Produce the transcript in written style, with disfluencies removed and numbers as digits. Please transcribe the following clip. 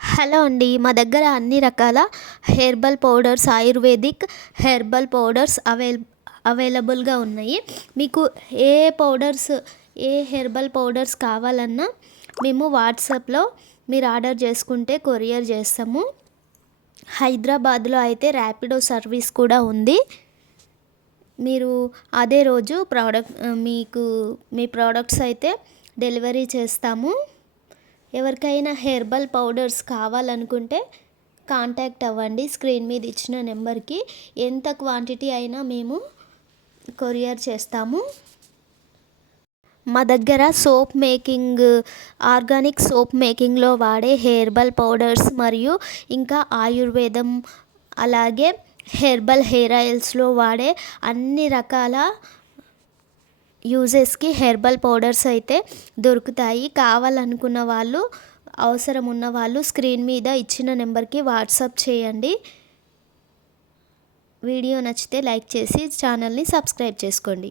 Hello అండి. మా దగ్గర అన్ని రకాల herbal powders, ayurvedic herbal powders అవైలబుల్గా ఉన్నాయి. మీకు ఏ పౌడర్స్, ఏ హెర్బల్ పౌడర్స్ కావాలన్నా మేము వాట్సాప్లో మీరు ఆర్డర్ చేసుకుంటే కొరియర్ చేస్తాము. హైదరాబాద్లో అయితే ర్యాపిడో సర్వీస్ కూడా ఉంది. మీరు అదే రోజు మీకు మీ ప్రోడక్ట్స్ అయితే డెలివరీ చేస్తాము. ఎవరికైనా హెర్బల్ పౌడర్స్ కావాలనుకుంటే కాంటాక్ట్ అవ్వండి. స్క్రీన్ మీద ఇచ్చిన నెంబర్కి ఎంత క్వాంటిటీ అయినా మేము కొరియర్ చేస్తాము. మా దగ్గర సోప్ మేకింగ్, ఆర్గానిక్ సోప్ మేకింగ్లో వాడే హెర్బల్ పౌడర్స్ మరియు ఇంకా ఆయుర్వేదం, అలాగే హెర్బల్ హెయిర్ ఆయిల్స్లో వాడే అన్ని రకాల యూజెస్కి హెర్బల్ పౌడర్స్ అయితే దొరుకుతాయి. కావాలనుకున్న వాళ్ళు, అవసరం ఉన్న వాళ్ళు స్క్రీన్ మీద ఇచ్చిన నెంబర్కి వాట్సాప్ చేయండి. వీడియో నచ్చితే లైక్ చేసి ఛానల్ని సబ్స్క్రైబ్ చేసుకోండి.